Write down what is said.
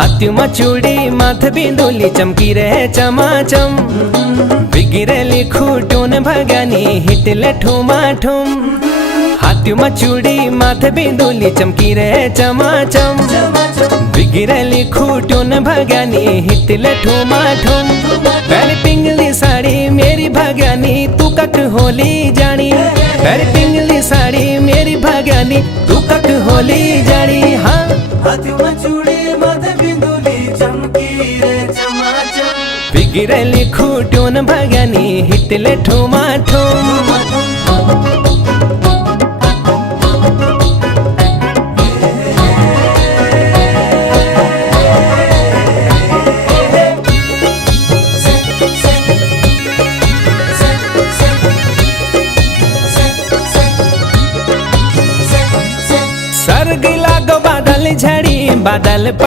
हाथ्युमा चूड़ी माथ बिंदुली चमकी रहे चमाचम। बिगिरेली खूटून भगानी हिटले ठुमाठुम। हाथ्युमा चूड़ी माथ बिंदुली चमकी रहे चमाचम। बिगिरेली खूटून भगानी हिटले ठुमाठुम। पैर पिंगली साड़ी मेरी भगानी तू कक होली जानी। पैर पिंगली साड़ी मेरी भगानी तू कक होली जानी। हाँ हाथ्युमा चूड़ी माथ बिंदुली चमकी रे चमाचम। बिगिरेली खूटून भगानी हिटले ठुमाठुम।